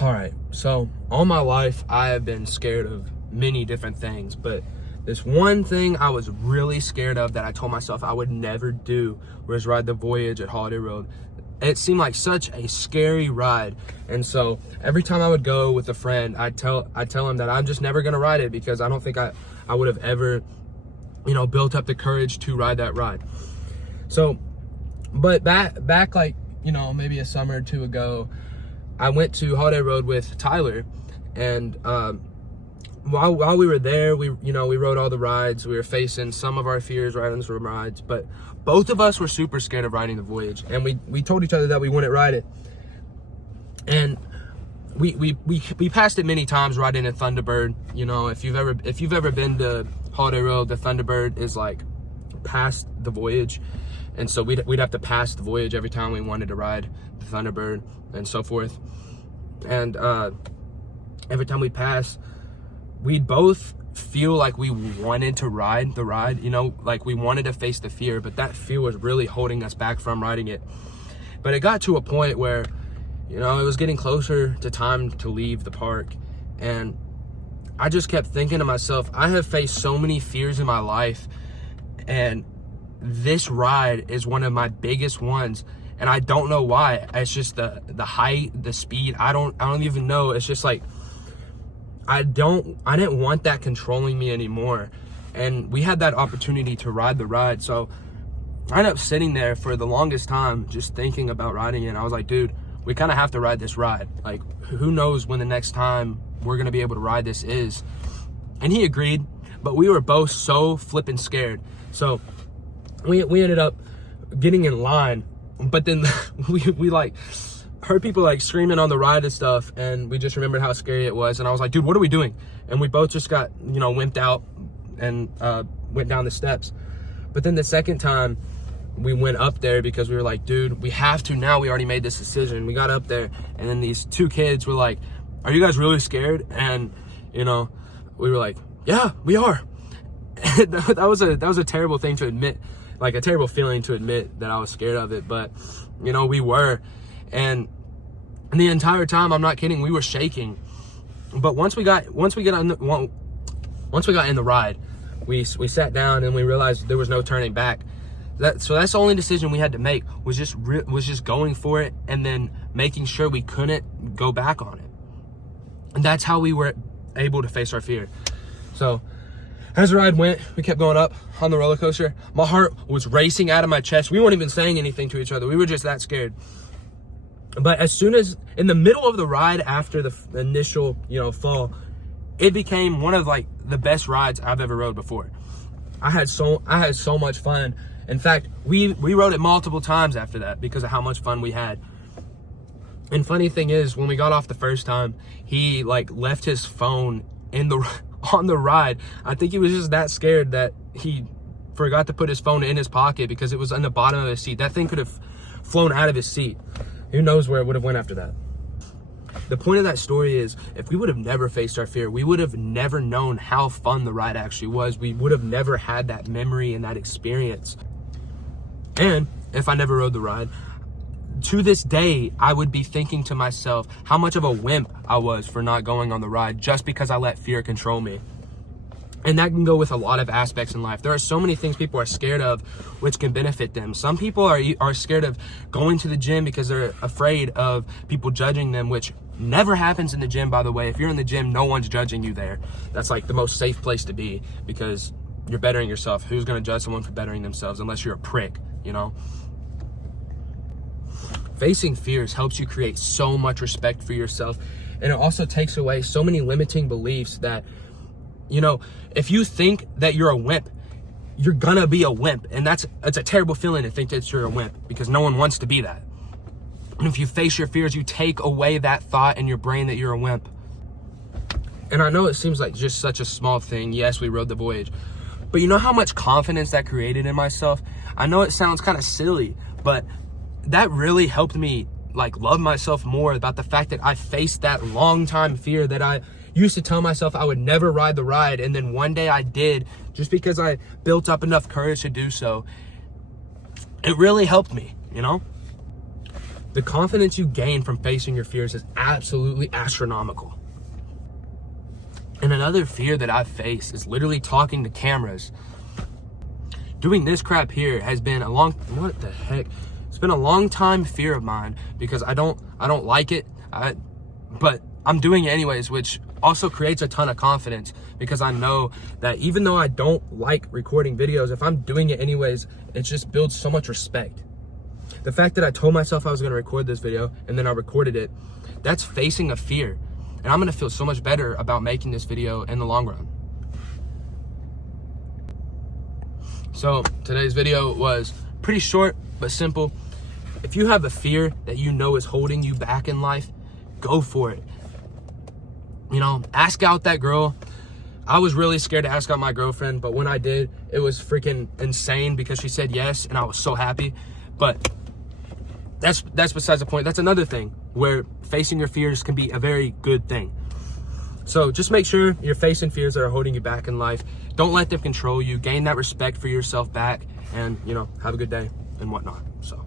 All right, so all my life I have been scared of many different things, but this one thing I was really scared of that I told myself I would never do was ride the Voyage at Holiday Road. It seemed like such a scary ride, and so every time I would go with a friend, I'd tell him that I'm just never gonna ride it because I don't think I would have ever, built up the courage to ride that ride. So, but back like, maybe a summer or two ago, I went to Holiday Road with Tyler, and while we were there, we rode all the rides. We were facing some of our fears riding some rides, but both of us were super scared of riding the Voyage, and we told each other that we wouldn't ride it. And we passed it many times riding a Thunderbird. If you've ever been to Holiday Road, the Thunderbird is like past the Voyage, and so we'd have to pass the Voyage every time we wanted to ride the Thunderbird and so forth. And every time we pass, we'd both feel like we wanted to ride the ride, like we wanted to face the fear, but that fear was really holding us back from riding it. But it got to a point where, it was getting closer to time to leave the park, and I just kept thinking to myself, I have faced so many fears in my life, and this ride is one of my biggest ones. And I don't know why. It's just the height, the speed. I don't even know. It's just like I didn't want that controlling me anymore. And we had that opportunity to ride the ride. So I ended up sitting there for the longest time just thinking about riding it. And I was like, dude, we kind of have to ride this ride. Like, who knows when the next time we're going to be able to ride this is. And he agreed, but we were both so flipping scared. So we ended up getting in line. But then we like heard people like screaming on the ride and stuff, and we just remembered how scary it was. And I was like, dude, what are we doing? And we both just got, wimped out and went down the steps. But then the second time we went up there because we were like, dude, we have to now. We already made this decision. We got up there, and then these two kids were like, are you guys really scared? And, we were like, yeah, we are. that was a terrible thing to admit. Like a terrible feeling to admit that I was scared of it, but we were. And the entire time, I'm not kidding, we were shaking. But once we got in the ride, we sat down and we realized there was no turning back. So that's the only decision we had to make, was just going for it and then making sure we couldn't go back on it. And that's how we were able to face our fear. So as the ride went, we kept going up on the roller coaster. My heart was racing out of my chest. We weren't even saying anything to each other. We were just that scared. But as soon as, in the middle of the ride after the initial, fall, it became one of like the best rides I've ever rode before. I had so much fun. In fact, we rode it multiple times after that because of how much fun we had. And funny thing is, when we got off the first time, he like left his phone on the ride. I think he was just that scared that he forgot to put his phone in his pocket because it was on the bottom of his seat. That thing could have flown out of his seat. Who knows where it would have went after that. The point of that story is, if we would have never faced our fear, we would have never known how fun the ride actually was. We would have never had that memory and that experience. And if I never rode the ride, to this day, I would be thinking to myself how much of a wimp I was for not going on the ride just because I let fear control me. And that can go with a lot of aspects in life. There are so many things people are scared of which can benefit them. Some people are scared of going to the gym because they're afraid of people judging them, which never happens in the gym, by the way. If you're in the gym, no one's judging you there. That's like the most safe place to be because you're bettering yourself. Who's going to judge someone for bettering themselves unless you're a prick, Facing fears helps you create so much respect for yourself, and it also takes away so many limiting beliefs that, if you think that you're a wimp, you're gonna be a wimp, and it's a terrible feeling to think that you're a wimp because no one wants to be that. And if you face your fears, you take away that thought in your brain that you're a wimp. And I know it seems like just such a small thing. Yes, we rode the Voyage, but you know how much confidence that created in myself? I know it sounds kind of silly, but that really helped me like love myself more about the fact that I faced that long time fear that I used to tell myself I would never ride the ride. And then one day I did, just because I built up enough courage to do so. It really helped me, The confidence you gain from facing your fears is absolutely astronomical. And another fear that I've faced is literally talking to cameras. Doing this crap here has been what the heck? It's been a long time fear of mine because I don't like it. But I'm doing it anyways, which also creates a ton of confidence because I know that even though I don't like recording videos, if I'm doing it anyways, it just builds so much respect. The fact that I told myself I was gonna record this video and then I recorded it, that's facing a fear. And I'm gonna feel so much better about making this video in the long run. So today's video was pretty short, but simple. If you have a fear that you know is holding you back in life, go for it. You know, ask out that girl. I was really scared to ask out my girlfriend, but when I did, it was freaking insane because she said yes, and I was so happy. But that's besides the point. That's another thing where facing your fears can be a very good thing. So just make sure you're facing fears that are holding you back in life. Don't let them control you. Gain that respect for yourself back, and, you know, have a good day and whatnot. So.